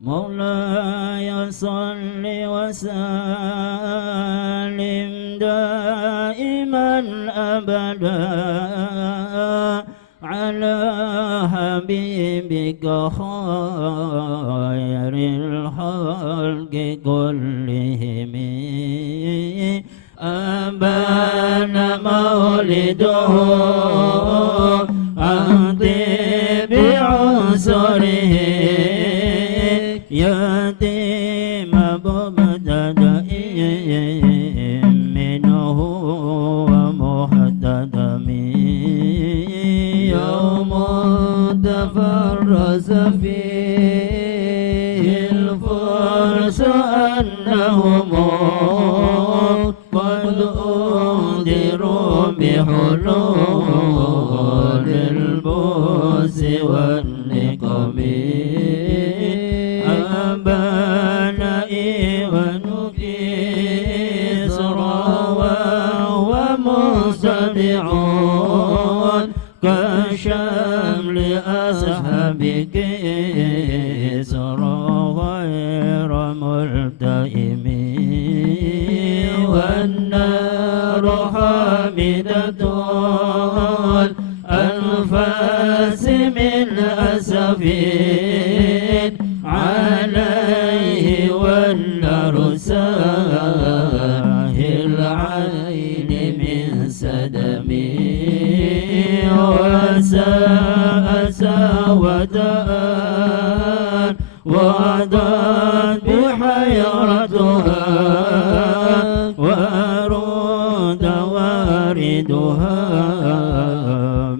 مولاي صل وسلم دائما أبدا على حبيبك خير الخلق كلهم أبان مولده أنطي بعسره يتيم مبتدأ منه ومحتدم يوم تفرس فيه الفرس أنهم قد أنذروا بحلول البؤس والنقم أبان ونكسرى وهو مصطنعون كشمل أصحاب كسرى غير ملتئم والنار حامدة الأنفاس من أسف عليه والنار ساهي العين من سدم وساء ساوتان وعدت بحيرتها وأرود واردها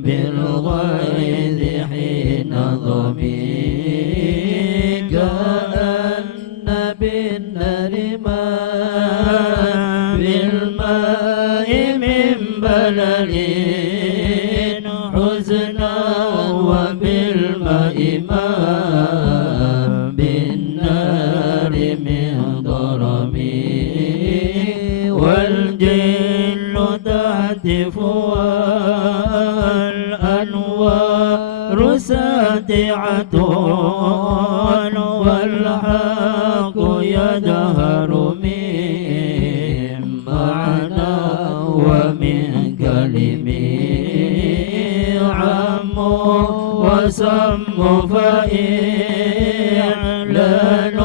بالغيظ حين ضمي كأن بالنار ماء بالماء من بلل حزنا وبالماء ماء بالنار من ضرم والجن تهتف والأنوار ساتعة والحق يدهر من معنى ومن كلم عم وسم فإعلان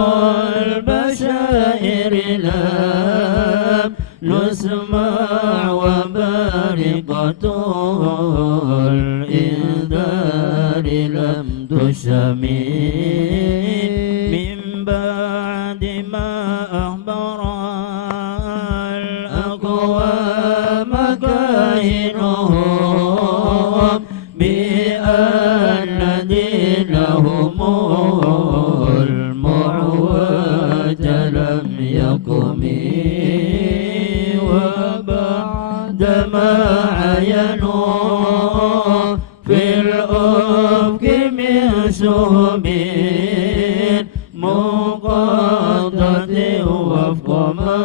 البشائر لم نسمع وبارقة الإنذار لم تسمع من بعد ما أخبر الأقوام كاهنهم بأن دينهم المعوج لم يقم وبعدما عينوا في الأفق من سهم مقضة وفق ما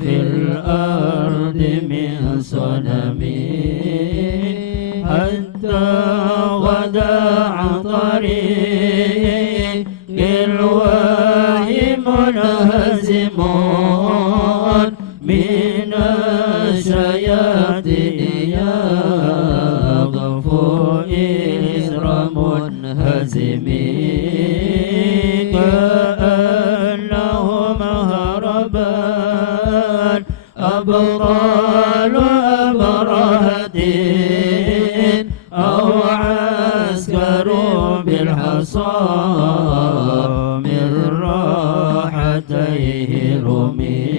في الأرض من صنم حتى غدا عن طريق الوحي منهزم من الشياطين يغفو إثر منهزم كأنهم هربان أبطال أبرهة أو عسكر بالحصى من راحتيه رمي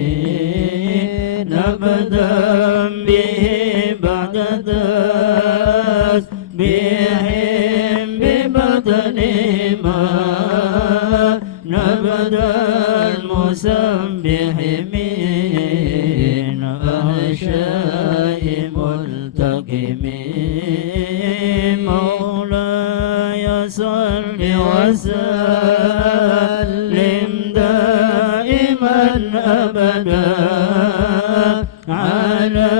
نبدا به بعد تسبيحهم ببطنهما نبدا المسبح من أحشاء ملتقم مولاي صل وسلم دائما أبدا على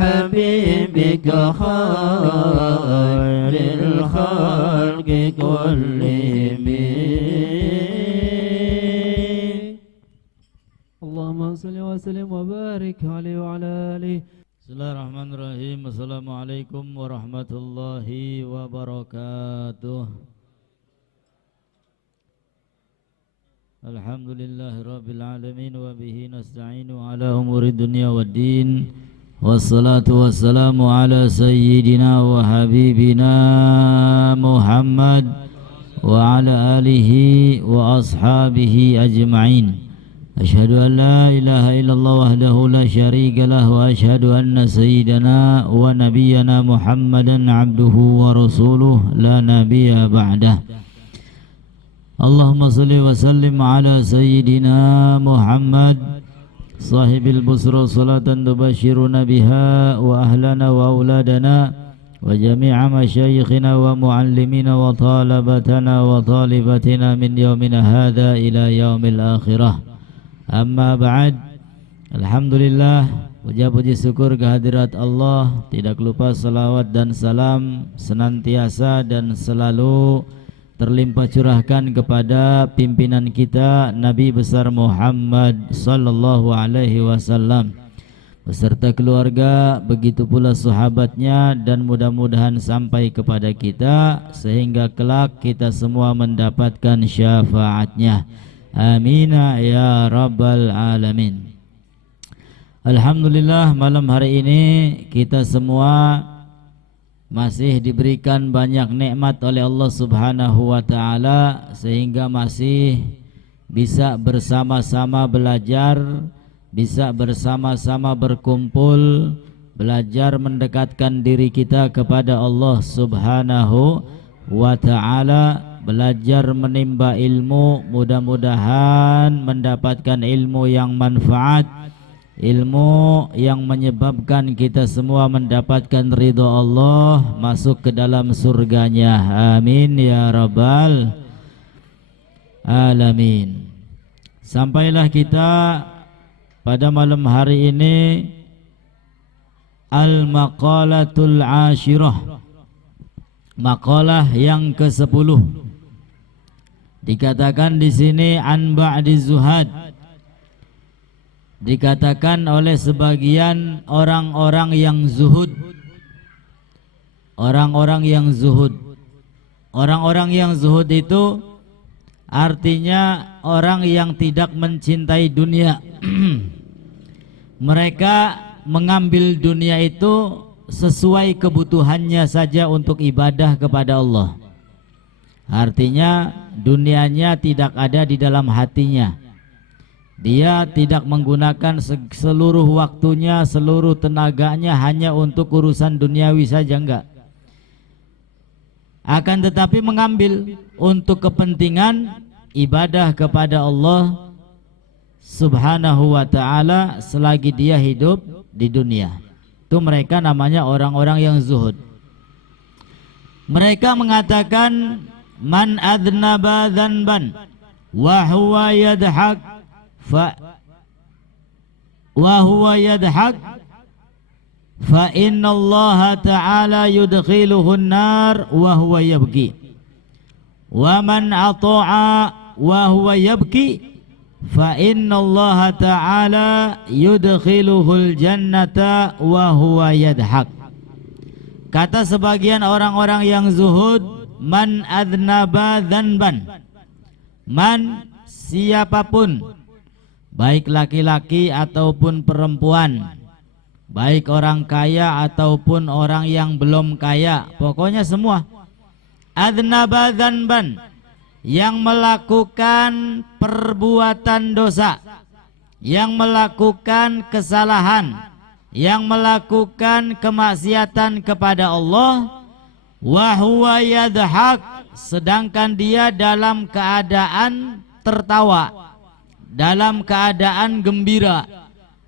حبيبك خير الخلق كلهم Assalamualaikum warahmatullahi wabarakatuh. Alhamdulillahi rabbil alamin wa bihi nasta'inu ala umuri dunya waddin. Wassalatu wassalamu ala sayyidina wa habibina Muhammad wa ala alihi wa ashabihi ajma'in. Asyhadu an la ilaha illallah wahdahu la syarika lah wa asyhadu anna sayyidana wa nabiyyana Muhammadan abduhu wa rasuluh la nabiyya ba'dah. Allahumma salli wa sallim ala sayyidina Muhammad sahibil busra salatan tubashiruna biha wa ahlana wa auladana wa jami'a masyayikhina wa muallimina wa talabatana wa talibatina min yaumina hadha ila yaumil akhirah. Amma ba'd. Alhamdulillah, puja-puji syukur kehadirat Allah, tidak lupa salawat dan salam senantiasa dan selalu terlimpah curahkan kepada pimpinan kita Nabi besar Muhammad sallallahu alaihi wasallam beserta keluarga, begitu pula sahabatnya, dan mudah-mudahan sampai kepada kita sehingga kelak kita semua mendapatkan syafaatnya. Amina ya rabbal alamin. Alhamdulillah, malam hari ini kita semua masih diberikan banyak nikmat oleh Allah Subhanahu wa taala sehingga masih bisa bersama-sama belajar, bisa bersama-sama berkumpul, belajar mendekatkan diri kita kepada Allah Subhanahu wa taala, belajar menimba ilmu, mudah-mudahan mendapatkan ilmu yang manfaat, ilmu yang menyebabkan kita semua mendapatkan ridha Allah, masuk ke dalam surganya. Amin ya rabbal alamin. Sampailah kita pada malam hari ini al-maqalatul ashirah, makalah yang ke-10. Dikatakan di sini an ba'di zuhad, dikatakan oleh sebagian orang-orang yang zuhud. Orang-orang yang zuhud, orang-orang yang zuhud itu artinya orang yang tidak mencintai dunia. Mereka mengambil dunia itu sesuai kebutuhannya saja untuk ibadah kepada Allah. Artinya dunianya tidak ada di dalam hatinya. Dia tidak menggunakan seluruh waktunya, seluruh tenaganya hanya untuk urusan duniawi saja, enggak. Akan tetapi mengambil untuk kepentingan ibadah kepada Allah Subhanahu wa ta'ala selagi dia hidup di dunia. Itu mereka namanya orang-orang yang zuhud. Mereka mengatakan man adnaba dhanban wa huwa yadhak fa inna Allah ta'ala yudkhiluhu an-nar wa huwa yabki, wa man ata'a wa huwa yabki fa inna Allah ta'ala yudkhiluhul jannata wa huwa yadhak. Kata sebagian orang-orang yang zuhud, man adnaba dhanban, man siapapun, baik laki-laki ataupun perempuan, baik orang kaya ataupun orang yang belum kaya, pokoknya semua. Adnaba dhanban, yang melakukan perbuatan dosa, yang melakukan kesalahan, yang melakukan kemaksiatan kepada Allah, wa huwa yadhak, sedangkan dia dalam keadaan tertawa, dalam keadaan gembira,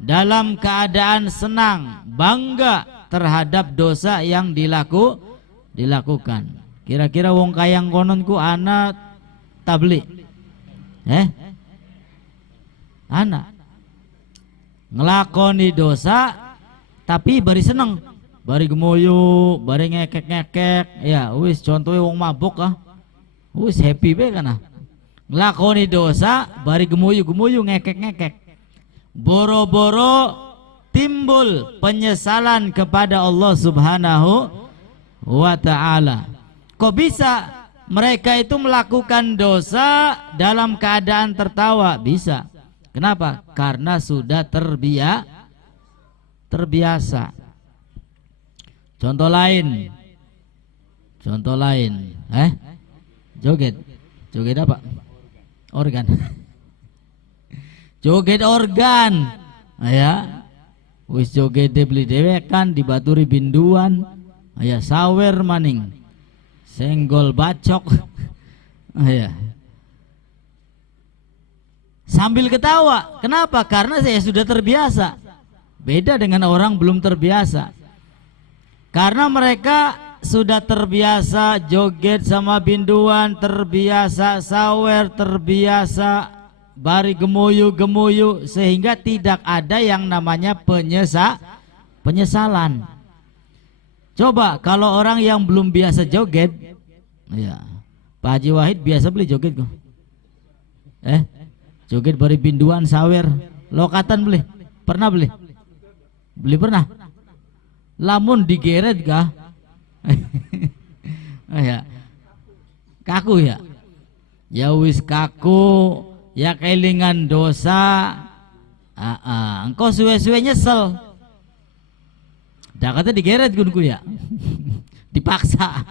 dalam keadaan senang, bangga terhadap dosa yang dilakukan. Kira-kira wong kayang kononku anak tablik, anak ngelakoni dosa tapi bari seneng, bari gemoyo, bari ngekek-ngekek, ya wis contohnya wong mabuk wis happy be kana. Ngelakoni dosa bari gemoyo-gemoyo, ngekek-ngekek, boro-boro timbul penyesalan kepada Allah Subhanahu wa ta'ala. Kok bisa mereka itu melakukan dosa dalam keadaan tertawa? Bisa. Kenapa? Karena sudah terbiasa. Contoh lain. Joget apa? Organ. Joget organ. Ya. Wis joget beli dewekan dibaturi binduan. Ya sawer maning. Senggol bacok. Ya. Sambil ketawa. Kenapa? Karena saya sudah terbiasa. Beda dengan orang belum terbiasa. Karena mereka sudah terbiasa joget sama binduan, terbiasa sawer, terbiasa bari gemuyu, sehingga tidak ada yang namanya penyesalan. Coba kalau orang yang belum biasa joget, ya, Pak Haji Wahid biasa beli joget kok. Joget bari binduan, sawer, lokatan beli, pernah beli pernah. Lamun digeret kah? Ya, kaku ya. Ya wis kaku, ya kelingan dosa. Engkau suwe-suwe nyesel. Dah kata digeret kunku ya. Dipaksa.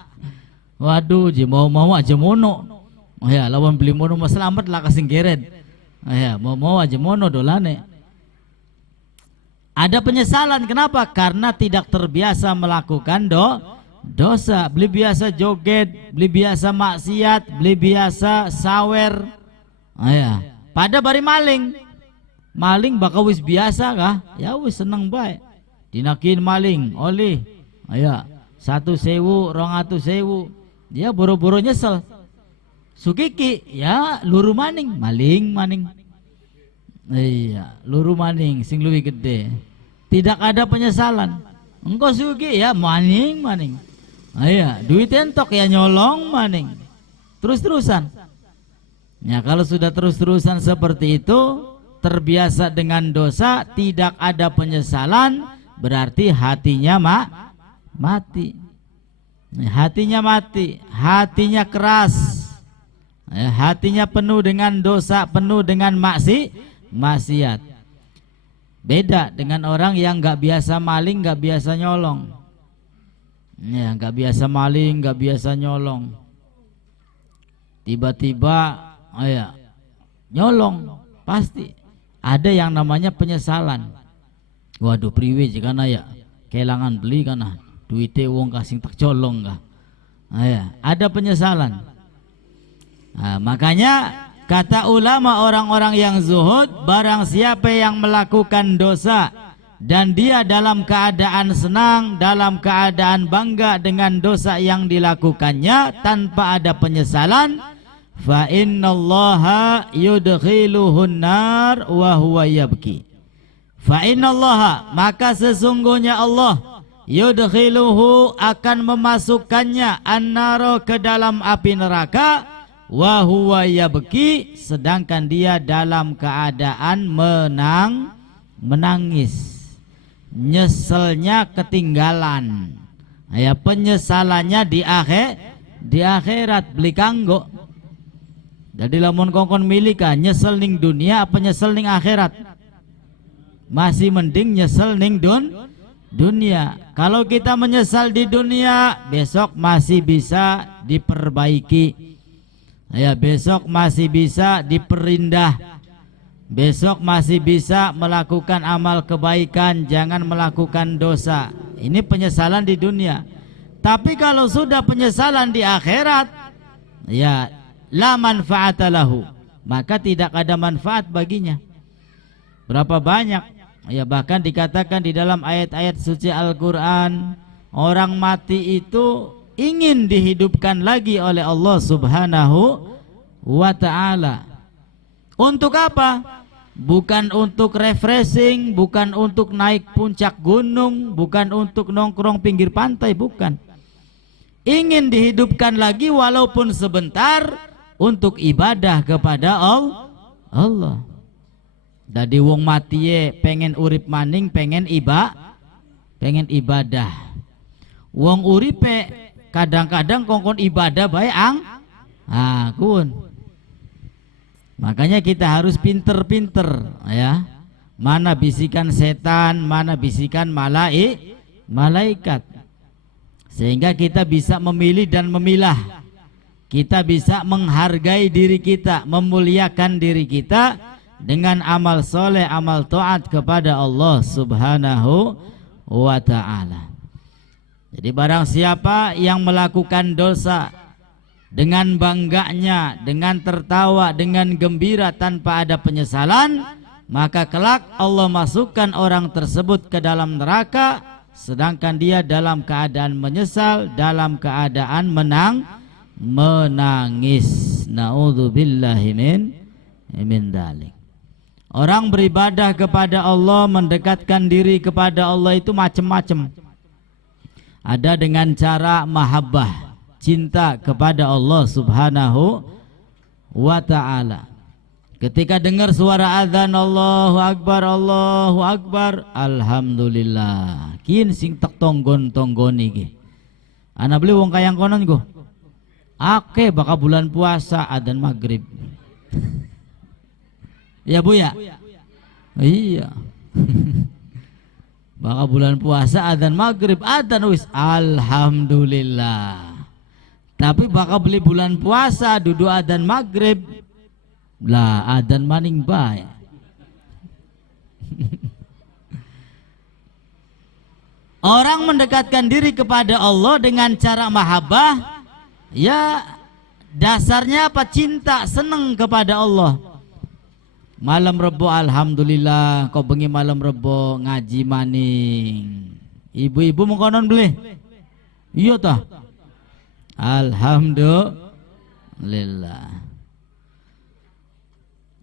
Waduh, je mau aja mono. Ya, lawan beli mono mas selamat lah kasih geret. Ya, mau aja mono dolane. Ada penyesalan, kenapa? Karena tidak terbiasa melakukan dosa. Beli biasa joget, beli biasa maksiat, beli biasa sawer. Ya. Pada bari maling bakal wis biasa kah? Ya wis seneng baik. Dinakin maling, oleh. Ya, 1.000, 200.000. Dia boro-boro nyesel. Sukiki, ya luru maning. Iya, luru maning sing luwih gede. Tidak ada penyesalan. Engkau sugi ya maning. Iya, duit entok ya nyolong maning. Terus-terusan. Ya, kalau sudah terus-terusan seperti itu, terbiasa dengan dosa, tidak ada penyesalan, berarti hatinya mati. Hatinya mati, hatinya keras. Hatinya penuh dengan dosa, penuh dengan maksiat. Beda dengan orang yang nggak biasa maling, nggak biasa nyolong. Ya, nggak biasa maling, nggak biasa nyolong. Tiba-tiba, nyolong, pasti ada yang namanya penyesalan. Waduh, priwe jika ya kelangan beli kana duite wong kasing tak colong kah? Ada penyesalan. Makanya kata ulama orang-orang yang zuhud, barang siapa yang melakukan dosa dan dia dalam keadaan senang, dalam keadaan bangga dengan dosa yang dilakukannya tanpa ada penyesalan, fa innallaha yudkhiluhun nar wa huwa yabki. Fa innallaha, maka sesungguhnya Allah, yudkhiluhu, akan memasukkannya annaro, ke dalam api neraka, wa huwa yabki, sedangkan dia dalam keadaan menangis. Nyeselnya ketinggalan. Ya, penyesalannya di akhirat beli kanggo. Jadi lamun kongkon milika nyesel ning dunia apa nyesel ning akhirat? Masih mending nyesel ning dunia. Kalau kita menyesal di dunia, besok masih bisa diperbaiki. Ya, besok masih bisa diperindah. Besok masih bisa melakukan amal kebaikan, jangan melakukan dosa. Ini penyesalan di dunia. Tapi kalau sudah penyesalan di akhirat, ya la manfaata lahu, maka tidak ada manfaat baginya. Berapa banyak, ya bahkan dikatakan di dalam ayat-ayat suci Al-Quran, orang mati itu ingin dihidupkan lagi oleh Allah Subhanahu wa ta'ala. Untuk apa? Bukan untuk refreshing, bukan untuk naik puncak gunung, bukan untuk nongkrong pinggir pantai, bukan. Ingin dihidupkan lagi walaupun sebentar untuk ibadah kepada Allah. Dadi wong mati pengen urip maning, pengen ibadah. Wong uripe kadang-kadang kongkon ibadah bae kun. Makanya kita harus pinter-pinter ya. Mana bisikan setan, mana bisikan malaikat. Sehingga kita bisa memilih dan memilah. Kita bisa menghargai diri kita, memuliakan diri kita dengan amal soleh, amal taat kepada Allah Subhanahu wa ta'ala. Jadi barang siapa yang melakukan dosa dengan bangganya, dengan tertawa, dengan gembira tanpa ada penyesalan, maka kelak Allah masukkan orang tersebut ke dalam neraka, sedangkan dia dalam keadaan menyesal, dalam keadaan menangis. Na'udzubillahi min dzalik. Orang beribadah kepada Allah, mendekatkan diri kepada Allah itu macam-macam. Ada dengan cara mahabbah, cinta kepada Allah Subhanahu wa ta'ala. Ketika dengar suara azan Allahu Akbar, alhamdulillah. Kin sing tek tonggon-tonggon iki. Ana beli wong kayang konon go. Ake bakal bulan puasa adzan maghrib. Ya Bu ya? Iya. Bakal bulan puasa adzan maghrib, adzan wis alhamdulillah. Tapi bakal beli bulan puasa duduk adzan maghrib lah adzan maning bae. Orang mendekatkan diri kepada Allah dengan cara mahabbah, ya dasarnya apa? Cinta, seneng kepada Allah. Malam rebo alhamdulillah, kau bengi malam rebo ngaji maning. Ibu-ibu mengkonon beli? Iya toh? Alhamdulillah.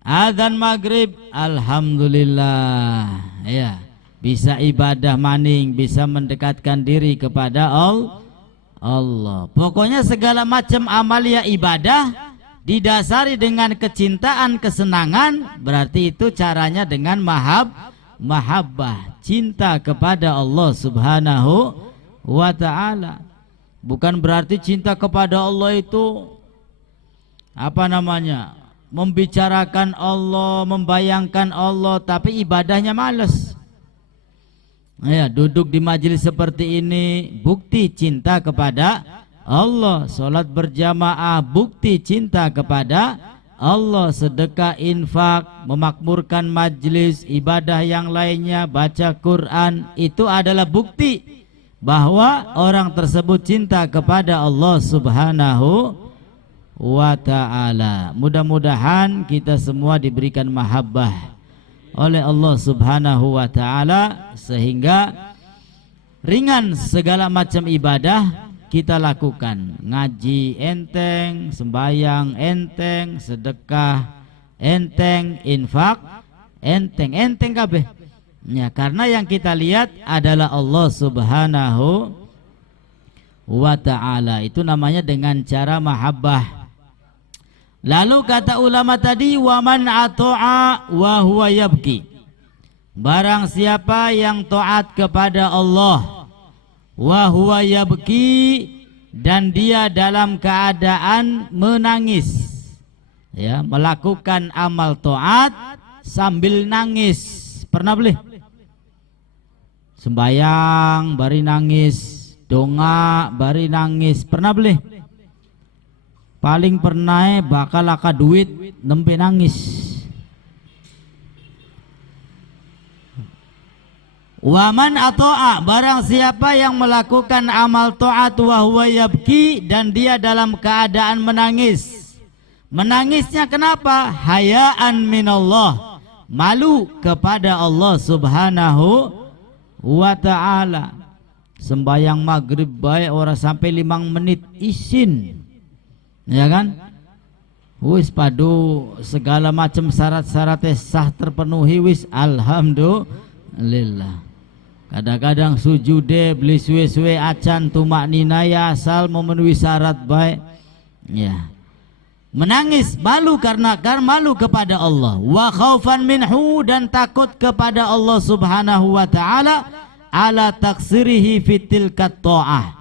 Adzan maghrib alhamdulillah. Ya, bisa ibadah maning, bisa mendekatkan diri kepada Allah. Pokoknya segala macam amalia ibadah didasari dengan kecintaan, kesenangan, berarti itu caranya dengan mahabbah, cinta kepada Allah Subhanahu wa ta'ala. Bukan berarti cinta kepada Allah itu apa namanya, membicarakan Allah, membayangkan Allah, tapi ibadahnya males. Ya, duduk di majelis seperti ini bukti cinta kepada Allah, sholat berjamaah bukti cinta kepada Allah, sedekah, infak, memakmurkan majelis, ibadah yang lainnya, baca Quran, itu adalah bukti bahwa orang tersebut cinta kepada Allah Subhanahu wa ta'ala. Mudah-mudahan kita semua diberikan mahabbah oleh Allah Subhanahu wa ta'ala, sehingga ringan segala macam ibadah kita lakukan. Ngaji enteng, sembayang enteng, sedekah enteng, infak enteng kabeh. Ya, karena yang kita lihat adalah Allah Subhanahu wa ta'ala. Itu namanya dengan cara mahabbah. Lalu kata ulama tadi, waman ato'a wa huwa yabki. Barang siapa yang taat kepada Allah, wa huwa yabki, dan dia dalam keadaan menangis, ya, melakukan amal taat sambil nangis. Pernah beli? Sembayang bari nangis, donga bari nangis. Pernah beli? Paling pernah bakal laka duit nembe nangis. Waman ato'a, barang siapa yang melakukan amal taat wa huwa yabki, dan dia dalam keadaan menangis. Menangisnya kenapa? Hayaan minallah, malu kepada Allah Subhanahu wa ta'ala. Sembayang maghrib baik orang sampai 5 menit isin, ya kan? Wis padu segala macam syarat-syarat sah terpenuhi, wis alhamdulillah. Kadang-kadang sujude beli suwe-suwe acan tumak nina, ya asal memenuhi syarat baik, ya. menangis, malu karena malu kepada Allah, wa khaufan minhu, dan takut kepada Allah Subhanahu wa taala, ala taksirihi fitil ta'ah.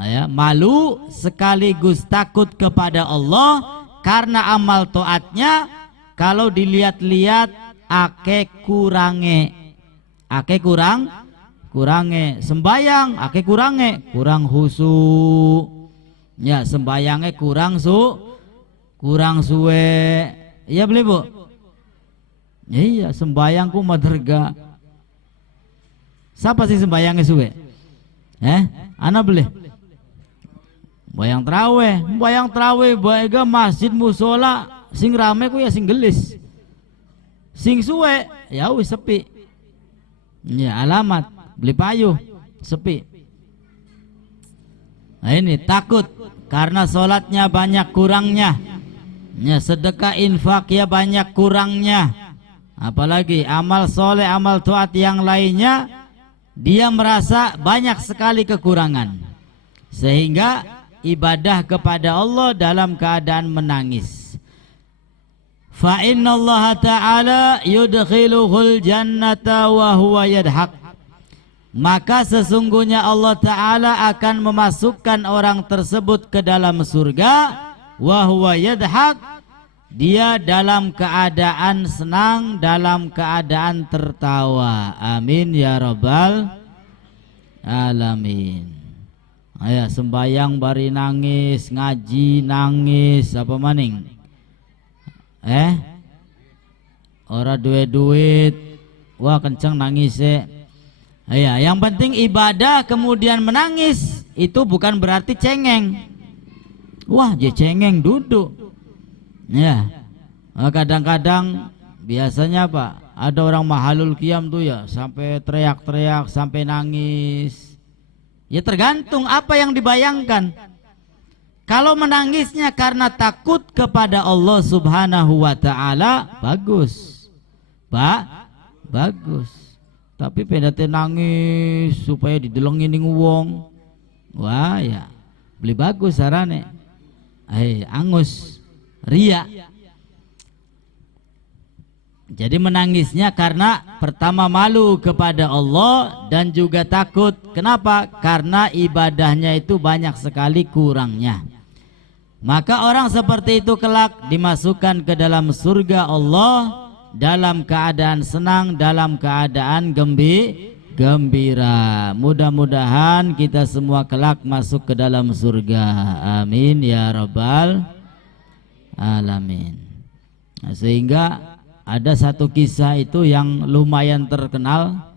Ya, malu sekaligus takut kepada Allah karena amal taatnya kalau dilihat-lihat ake kurange sembayang, ake kurang khusyuk, ya sembayangnya kurang suwe, iya beli bu, iya sembayangku maderga, siapa sih sembayangnya suwe, anak beli, bayang traweh, baega masjid musola, sing rame ku ya sing gelis, sing suwe ya wis sepi, ya alamat beli payuh sepi. Nah ini takut karena sholatnya banyak kurangnya, ya sedekah infak ya banyak kurangnya, apalagi amal soleh amal taat yang lainnya dia merasa banyak sekali kekurangan, sehingga ibadah kepada Allah dalam keadaan menangis. Fa innallaha ta'ala yudkhiluhul jannata wa huwa yadhaq, maka sesungguhnya Allah Ta'ala akan memasukkan orang tersebut ke dalam surga, wa huwa yadhaq, dia dalam keadaan senang, dalam keadaan tertawa. Amin ya rabbal alamin. Ayo sembayang bari nangis, ngaji nangis, apa maning? Ora duit, wah kenceng nangis ya. Yang penting ibadah kemudian menangis itu bukan berarti cengeng. Wah dia cengeng duduk. Ya, kadang-kadang biasanya Pak ada orang mahalul qiyam tuh ya sampai teriak-teriak sampai nangis. Ya tergantung apa yang dibayangkan. Kalau menangisnya karena takut kepada Allah Subhanahu wa taala, bagus. Bagus. Tapi pendate nangis supaya didelengin ning wong. Wah ya, beli bagus sarane. Angus, ria. Jadi menangisnya karena pertama malu kepada Allah dan juga takut. Kenapa? Karena ibadahnya itu banyak sekali kurangnya. Maka orang seperti itu kelak dimasukkan ke dalam surga Allah dalam keadaan senang, dalam keadaan gembira. Mudah-mudahan kita semua kelak masuk ke dalam surga. Amin ya rabbal alamin. Nah, sehingga ada satu kisah itu yang lumayan terkenal.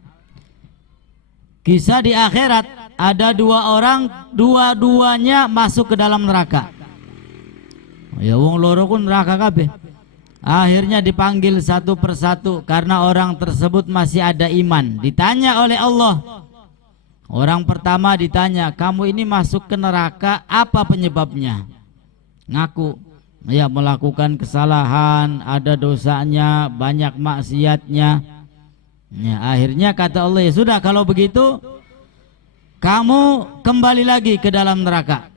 Kisah di akhirat ada dua orang, dua-duanya masuk ke dalam neraka. Ya wong loro kun neraka kabeh. Akhirnya dipanggil satu persatu karena orang tersebut masih ada iman. Ditanya oleh Allah. Orang pertama ditanya, kamu ini masuk ke neraka apa penyebabnya? Ngaku, ya melakukan kesalahan, ada dosanya, banyak maksiatnya. Ya, akhirnya kata Allah, ya sudah kalau begitu kamu kembali lagi ke dalam neraka.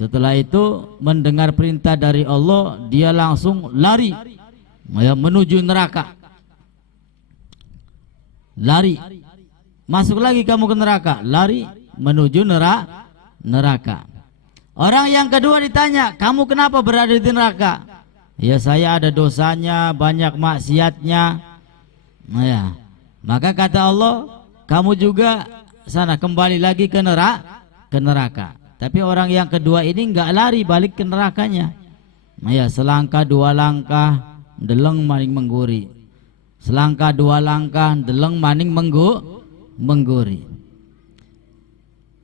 Setelah itu mendengar perintah dari Allah, dia langsung lari menuju neraka. Lari. Masuk lagi kamu ke neraka, lari menuju neraka. Orang yang kedua ditanya, kamu kenapa berada di neraka? Ya saya ada dosanya, banyak maksiatnya. Ya. Maka kata Allah, kamu juga sana kembali lagi ke neraka. Tapi orang yang kedua ini enggak lari balik ke nerakanya. Ya, selangkah dua langkah deleng maning mengguri. Selangkah dua langkah deleng maning mengguri.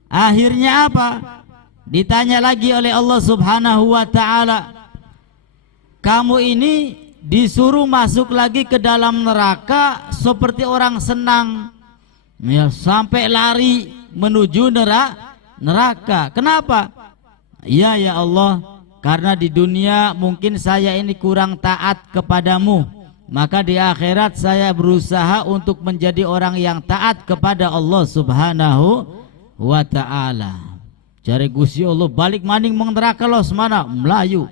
Akhirnya apa? Ditanya lagi oleh Allah Subhanahu wa taala, kamu ini disuruh masuk lagi ke dalam neraka seperti orang senang. Ya, sampai lari menuju neraka. Kenapa? Ya Allah, karena di dunia mungkin saya ini kurang taat kepadamu, maka di akhirat saya berusaha untuk menjadi orang yang taat kepada Allah Subhanahu wa ta'ala. Jare Gusti Allah balik maning mong neraka los mana melayu.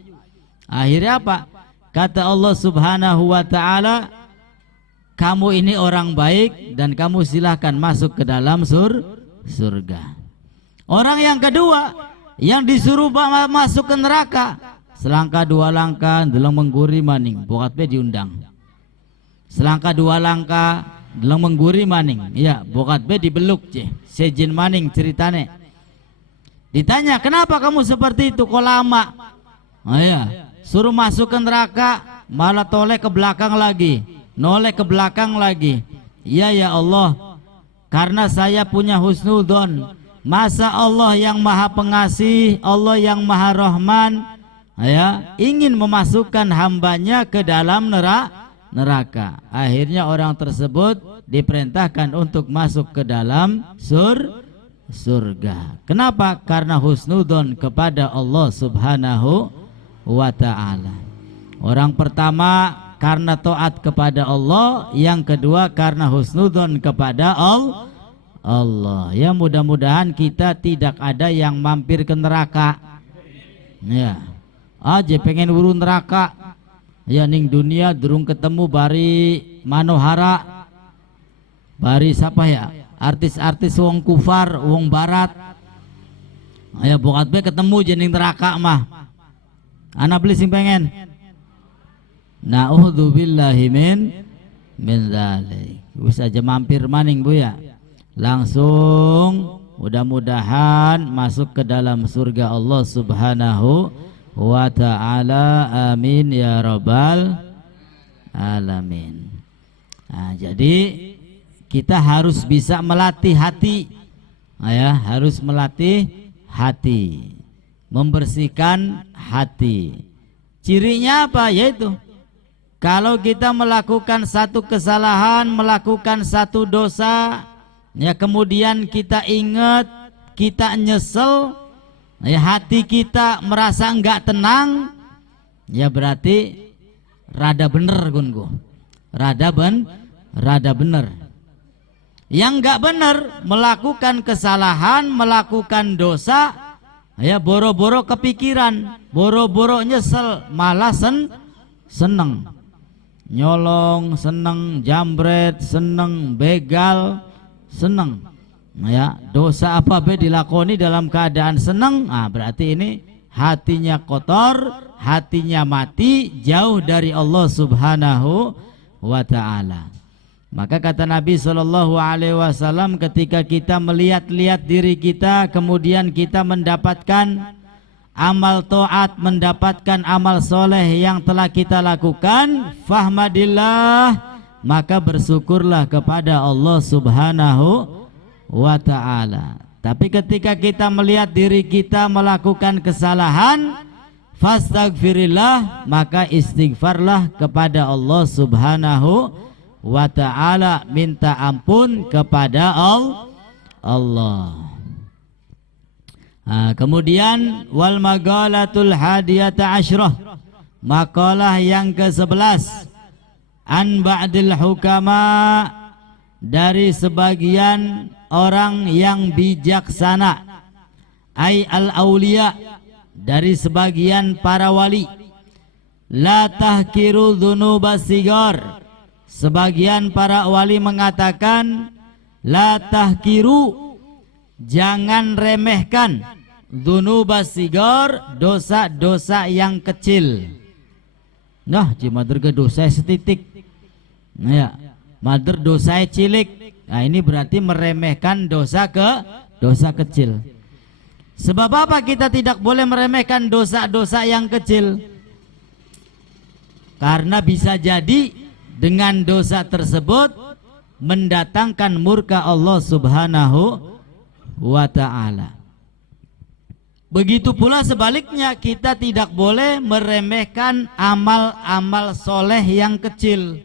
Akhirnya apa? Kata Allah Subhanahu wa taala, kamu ini orang baik dan kamu silahkan masuk ke dalam surga. Orang yang kedua yang disuruh masuk ke neraka, selangkah dua langkah dalam mengguri maning, bokat be diundang. Selangkah dua langkah dalam mengguri maning, ya bokat be dibeluk je, sejin maning ceritane. Ditanya, kenapa kamu seperti itu kok lama? Oh ya, suruh masuk ke neraka malah toleh ke belakang lagi, noleh ke belakang lagi. Iya ya Allah, karena saya punya husnudon. Masa Allah yang maha pengasih, Allah yang maha rahman, ya, ingin memasukkan hambanya ke dalam neraka. Akhirnya orang tersebut diperintahkan untuk masuk ke dalam surga. Kenapa? Karena husnudon kepada Allah Subhanahu wa ta'ala. Orang pertama karena taat kepada Allah, yang kedua karena husnudon kepada Allah. Ya, mudah-mudahan kita tidak ada yang mampir ke neraka. Ya, aja pengen urun neraka. Ya, ning dunia durung ketemu bari manohara, bari siapa ya? Artis-artis wong kufar, wong barat. Ya, bokat be ketemu jening neraka mah. Anak beli sing pengen. Na'udzubillahi min dzalik. Wis aja mampir maning Bu ya. Langsung mudah-mudahan masuk ke dalam surga Allah Subhanahu wa ta'ala. Amin ya rabbal alamin. Nah, jadi kita harus bisa melatih hati, ya, harus melatih hati, membersihkan hati. Cirinya apa? Yaitu kalau kita melakukan satu kesalahan, melakukan satu dosa, ya, kemudian kita ingat, kita nyesel, ya, hati kita merasa enggak tenang, ya berarti rada bener gunku, rada bener. Yang enggak bener melakukan kesalahan, melakukan dosa, ya boro-boro kepikiran, boro-boro nyesel, malah seneng, nyolong seneng, jambret seneng, begal seneng. Nah, ya, dosa apa be dilakoni dalam keadaan seneng, nah berarti ini hatinya kotor, hatinya mati, jauh dari Allah Subhanahu wa ta'ala. Maka kata Nabi SAW, ketika kita melihat-lihat diri kita, kemudian kita mendapatkan amal taat, mendapatkan amal soleh yang telah kita lakukan, fahmadillah, maka bersyukurlah kepada Allah Subhanahu wa ta'ala. Tapi ketika kita melihat diri kita melakukan kesalahan, fastaghfirillah, maka istighfarlah kepada Allah Subhanahu wa ta'ala, minta ampun kepada Allah. Nah, kemudian wal magalatul hadiyata asyrah, makalah yang ke-11, an ba'dil hukama, dari sebagian orang yang bijaksana, ay al auliya, dari sebagian para wali, la tahkiru dzunubas sigar. Sebagian para wali mengatakan la tahkiru, jangan remehkan, dzunubas sigar, dosa-dosa yang kecil. Nah, jimader ke dosa setitik, nah ya, mader dosa cilik. Nah, ini berarti meremehkan dosa kecil. Sebab apa kita tidak boleh meremehkan dosa-dosa yang kecil? Karena bisa jadi dengan dosa tersebut mendatangkan murka Allah Subhanahu wa ta'ala. Begitu pula sebaliknya, kita tidak boleh meremehkan amal-amal soleh yang kecil.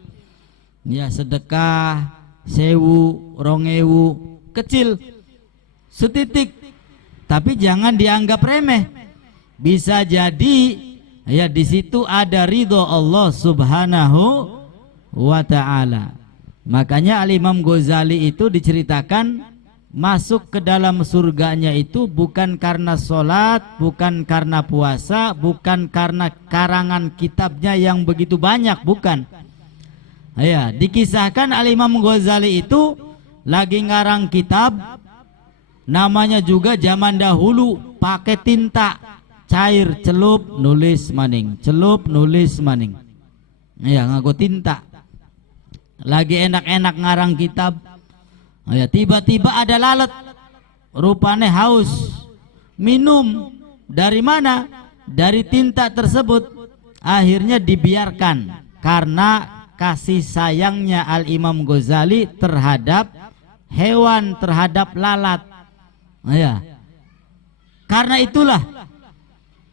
Ya, sedekah 1000, 2000, kecil setitik, tapi jangan dianggap remeh. Bisa jadi ya di situ ada ridho Allah Subhanahu wa ta'ala. Makanya Al-Imam Ghazali itu diceritakan masuk ke dalam surganya itu bukan karena sholat, bukan karena puasa, bukan karena karangan kitabnya yang begitu banyak, bukan. Ya, dikisahkan Al-Imam Ghazali itu lagi ngarang kitab, namanya juga zaman dahulu pakai tinta cair, celup nulis maning, celup nulis maning. Ya, nganggo tinta. Lagi enak-enak ngarang kitab. Ya, tiba-tiba ada lalat, rupanya haus, minum. Dari mana? Dari tinta tersebut. Akhirnya dibiarkan karena kasih sayangnya Al-Imam Ghazali terhadap hewan, terhadap lalat. Ya. Karena itulah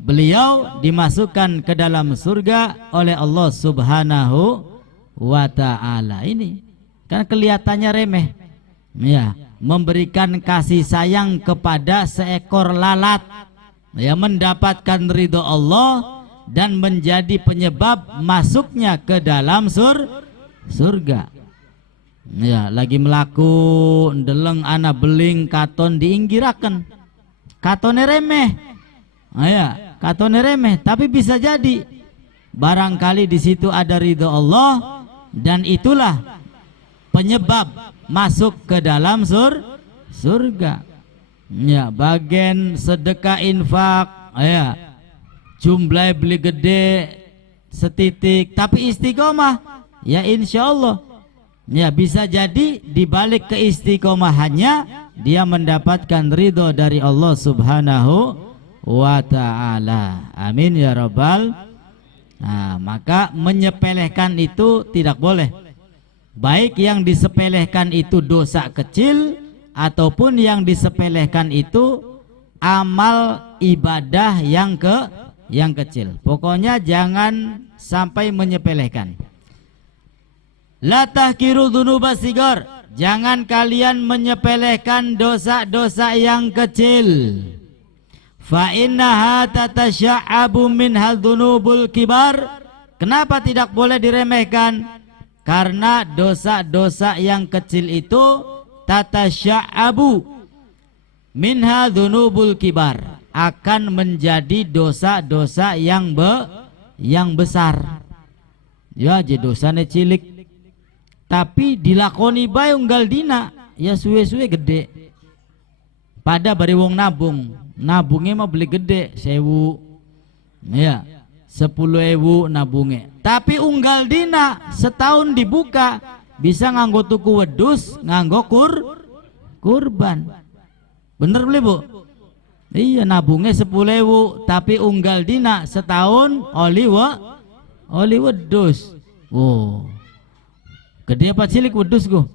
beliau dimasukkan ke dalam surga oleh Allah Subhanahu wa ta'ala. Ini kan kelihatannya remeh, ya, memberikan kasih sayang kepada seekor lalat, ya, mendapatkan ridho Allah dan menjadi penyebab masuknya ke dalam surga. Ya, lagi melaku ndeleng anak beling katon diinggiraken, katone remeh. Ya, katone remeh, tapi bisa jadi barangkali di situ ada ridho Allah dan itulah penyebab masuk ke dalam surga. Ya, bagian sedekah infak, ya, jumlah beli gede setitik tapi istiqomah, ya insya Allah, ya bisa jadi dibalik keistiqomahannya dia mendapatkan ridho dari Allah Subhanahu wa ta'ala. Amin ya rabbal. Nah, maka menyepelekan itu tidak boleh, baik yang disepelekan itu dosa kecil ataupun yang disepelekan itu amal ibadah yang kecil. Pokoknya jangan sampai menyepelekan. La tahkiru dzunuba sigar, jangan kalian menyepelekan dosa-dosa yang kecil. Fa innaha tatasya'abu minhal dzunubul kibar. Kenapa tidak boleh diremehkan? Karena dosa-dosa yang kecil itu tatasya'abu minha dzunubul kibar, akan menjadi dosa-dosa yang besar. Ya, jadi dosanya cilik tapi dilakoni bae unggal dina, ya suwe-suwe gede. Pada bari wong nabungnya mah beli gede 1.000, ya 10.000 nabungnya, tapi unggal dina setahun dibuka bisa nganggo tuku wedus, nganggo kurban. Bener beli bu? Iya, nabungnya 10.000 tapi unggal dina setahun oli wedus. Oh, gede apa cilik wedusku?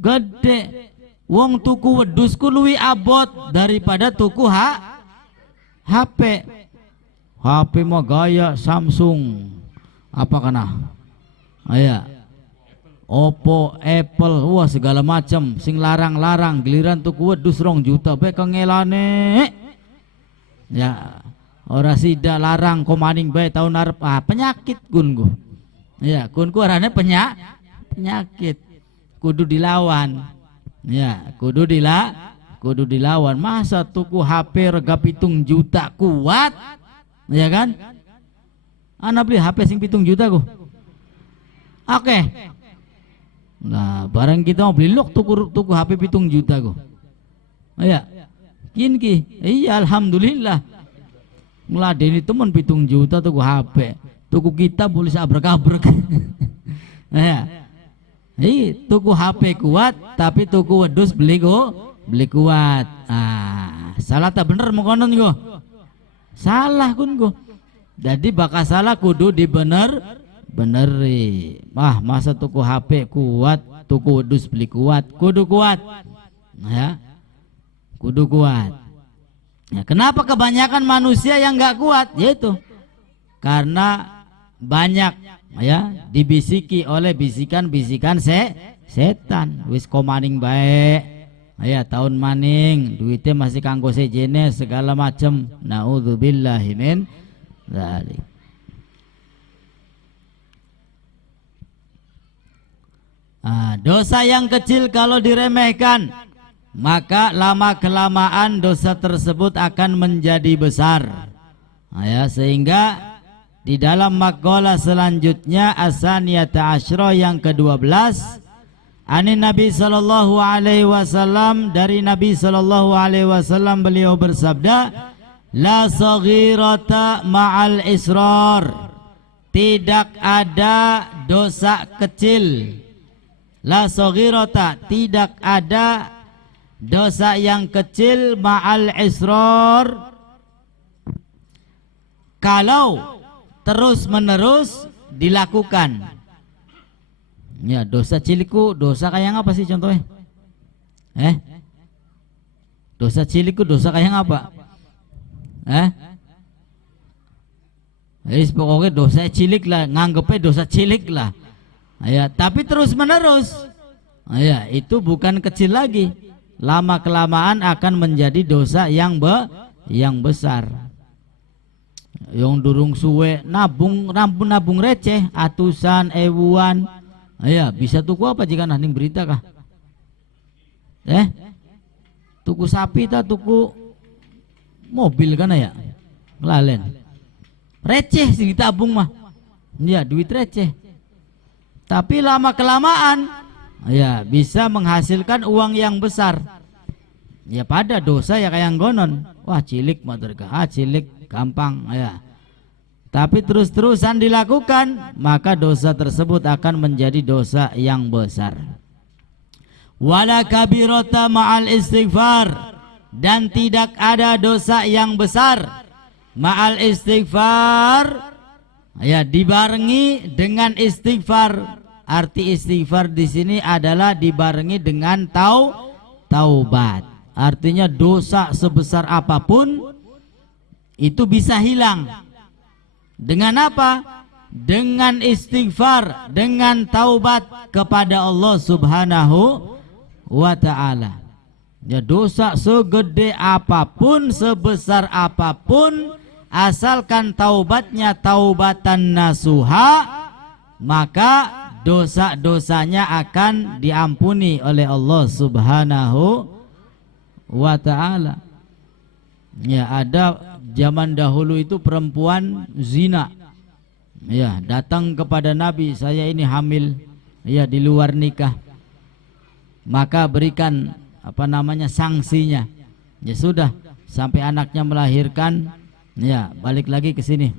Gede. Wong tuku wedusku luwi abot daripada tuku HP. HP mah gaya Samsung apa kana? Aya Oppo, Apple, wah segala macam sing larang-larang, giliran tuku wedus 2 juta bae kengelane. Ya, ora sida larang komaning bae tahun arep penyakit kunku. Ya, kunku arane penyakit. Kudu dilawan. Ya, kudu dilawan. Masa tuku HP rega 7 juta kuat, ya kan? Ana beli HP sing 7 juta ku. Oke. Nah, barang kita mau beli lok tuku HP 7 juta ku. Ya. Kinki. Iya, alhamdulillah. Ngladeni temen 7 juta tuku HP. Tuku kita boleh sabrek-abrek. Ya. Tuku HP kuat tapi tuku wedus beli kuat. Salah tak bener mengkonon go. Salah kun go. Jadi bakal salah kudu dibeneri. Masa tuku HP kuat, tuku wedus beli kuat, kudu kuat. Ya. Kudu kuat. Ya, kenapa kebanyakan manusia yang enggak kuat? Yaitu karena banyak, ya, dibisiki oleh bisikan-bisikan setan. Wis komaning bae, ya tahun maning duitnya masih kanggo sejene segala macem. Naudzubillahi min dzalik. Dosa yang kecil kalau diremehkan, maka lama-kelamaan dosa tersebut akan menjadi besar. Ya, sehingga di dalam maqalah selanjutnya as-saniyata asyra yang ke-12 Ani Nabi sallallahu alaihi wasallam, dari Nabi sallallahu alaihi wasallam beliau bersabda, la saghirata ma'al israr, tidak ada dosa kecil. La saghirata, tidak ada dosa yang kecil ma'al israr, kalau terus menerus dilakukan. Ya, dosa cilikku dosa kayak apa sih contohnya? Dosa cilikku dosa kayak apa? Pokoknya dosa cilik lah, nganggepnya dosa cilik lah. Ya, tapi terus menerus. Ya, itu bukan kecil lagi. Lama kelamaan akan menjadi dosa yang besar. Yang durung suwe nabung receh atusan ewuan. Ya, bisa tuku apa jika nanding berita kah? Tuku sapi ta tuku mobil kan ya? Ngelalen. Receh sih ditabung mah. Ya, duit receh. Tapi lama kelamaan ya bisa menghasilkan uang yang besar. Ya, pada dosa ya kayak gonon. Wah, cilik mah cilik gampang ya. Tapi terus-terusan dilakukan, maka dosa tersebut akan menjadi dosa yang besar. Wala kabirata ma'al istighfar, dan tidak ada dosa yang besar ma'al istighfar, ya, dibarengi dengan istighfar. Arti istighfar di sini adalah dibarengi dengan taubat. Artinya dosa sebesar apapun itu bisa hilang. Dengan apa? Dengan istighfar, dengan taubat kepada Allah Subhanahu wa ta'ala. Ya, dosa segede apapun, sebesar apapun, asalkan taubatnya taubatan nasuha, maka dosa-dosanya akan diampuni oleh Allah Subhanahu wa ta'ala. Ya, ada zaman dahulu itu perempuan zina, ya, datang kepada Nabi, saya ini hamil, ya, di luar nikah, maka berikan sanksinya. Ya sudah, sampai anaknya melahirkan, ya, balik lagi ke sini.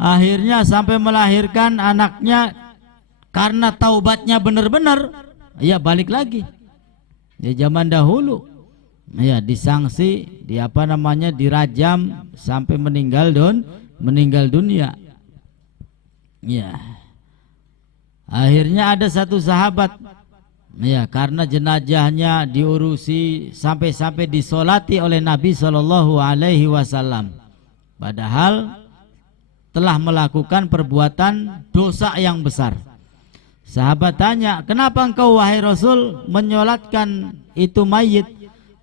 Akhirnya sampai melahirkan anaknya, karena taubatnya benar-benar, ya, balik lagi. Ya, zaman dahulu, ya, disanksi, dirajam sampai meninggal dunia. Ya. Akhirnya ada satu sahabat, ya, karena jenazahnya diurusi sampai disolati oleh Nabi Shallallahu Alaihi Wasallam, padahal telah melakukan perbuatan dosa yang besar. Sahabat tanya, kenapa engkau wahai Rasul menyolatkan itu mayit?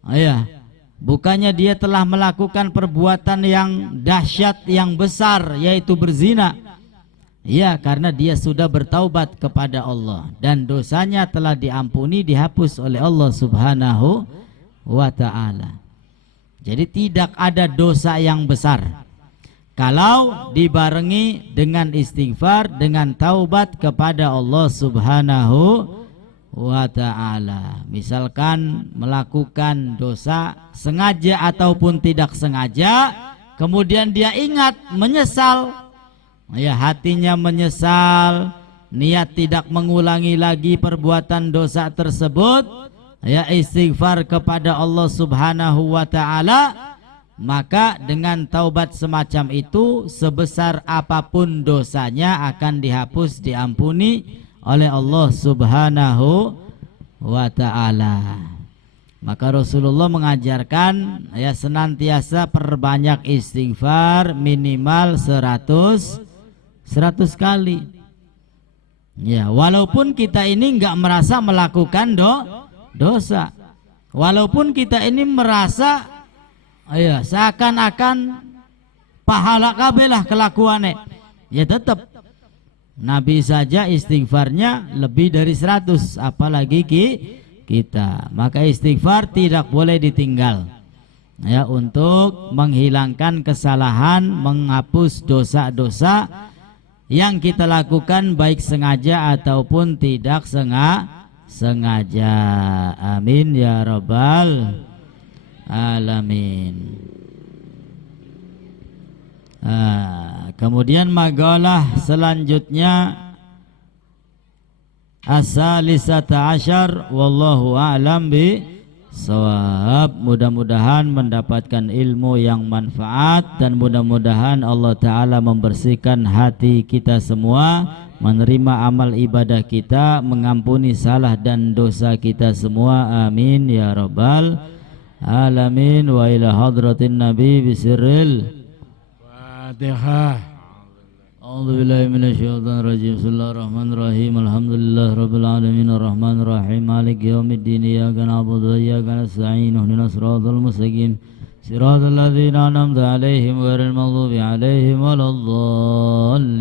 Ya, bukannya dia telah melakukan perbuatan yang dahsyat, yang besar, yaitu berzina. Ya, karena dia sudah bertaubat kepada Allah dan dosanya telah diampuni, dihapus oleh Allah Subhanahu wa ta'ala. Jadi tidak ada dosa yang besar kalau dibarengi dengan istighfar, dengan taubat kepada Allah Subhanahu wa ta'ala. Misalkan melakukan dosa sengaja ataupun tidak sengaja, kemudian dia ingat, menyesal, ya, hatinya menyesal, niat tidak mengulangi lagi perbuatan dosa tersebut, ya, istighfar kepada Allah Subhanahu wa ta'ala, maka dengan taubat semacam itu, sebesar apapun dosanya akan dihapus, diampuni oleh Allah Subhanahu wa ta'ala. Maka Rasulullah mengajarkan, ya, senantiasa perbanyak istighfar, minimal 100 kali. Ya, walaupun kita ini enggak merasa melakukan dosa, walaupun kita ini merasa, ya, seakan-akan pahala kabeh lah kelakuannya, ya, tetap, Nabi saja istighfarnya lebih dari 100, apalagi kita. Maka istighfar tidak boleh ditinggal, ya, untuk menghilangkan kesalahan, menghapus dosa-dosa yang kita lakukan baik sengaja ataupun tidak sengaja. Amin ya rabbal alamin. Kemudian makalah selanjutnya as-salisata asyar, wallahu a'lam bisawab. Mudah-mudahan mendapatkan ilmu yang manfaat dan mudah-mudahan Allah Ta'ala membersihkan hati kita semua, menerima amal ibadah kita, mengampuni salah dan dosa kita semua. Amin ya rabbal alamin. Wa ila hadratin nabi bisirril Fatihah. A'udzu billahi minasyaitonir rajim. Bismillahirrahmanirrahim. Alhamdulillah rabbil alamin arrahmanir rahim maliki yaumiddin iyyaka na'budu wa iyyaka nasta'in ihdinas siratal mustaqim siratal ladzina an'amta 'alaihim ghairil maghdubi 'alaihim waladdallin.